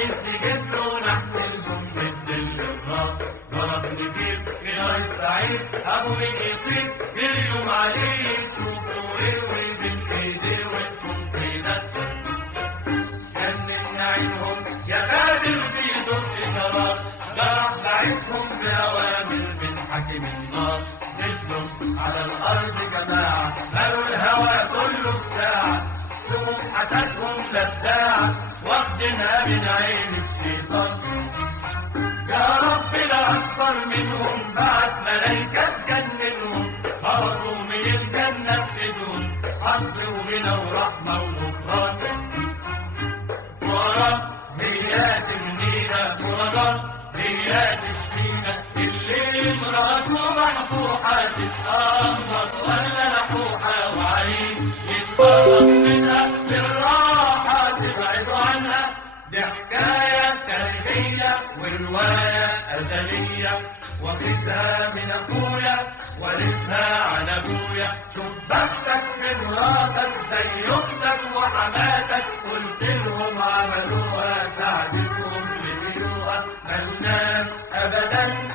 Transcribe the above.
عايز يجيب له نحس البوم مدل الراس. ضربني فيه يا السعيد ابو مين يطيب يريم عليه يشوفوا ايه وبين ايديه وانتم كده جنن عينهم يا سادر بيدهم في زرار. جرح بعيدهم بأوامر من حاكم النار. نزلوا على الأرض جماعة مالوا الهوى كله بساعة. سموم حسدهم لداعة واخدينها من عين الشيطان. يا رب لا أكبر منهم بعد ملايكة تجننهم. هربوا من الجنة في إيدهم حظ وغنى ورحمة وغفران. فقراء هي تغنينا فقراء هي تشفينا. اللي مراته محبوحة تتأمر ولا لحوحة وعريس يتخلص منها بالراحة تبعدوا عنها. دي حكاية تاريخية ورواية أزلية واخدها من أخويا وارثها عن أبويا. شوف بختك في مراتك زي أختك وحماتك. قلت لهم عملوها ساعدتهم لقيوها ملناش أبدا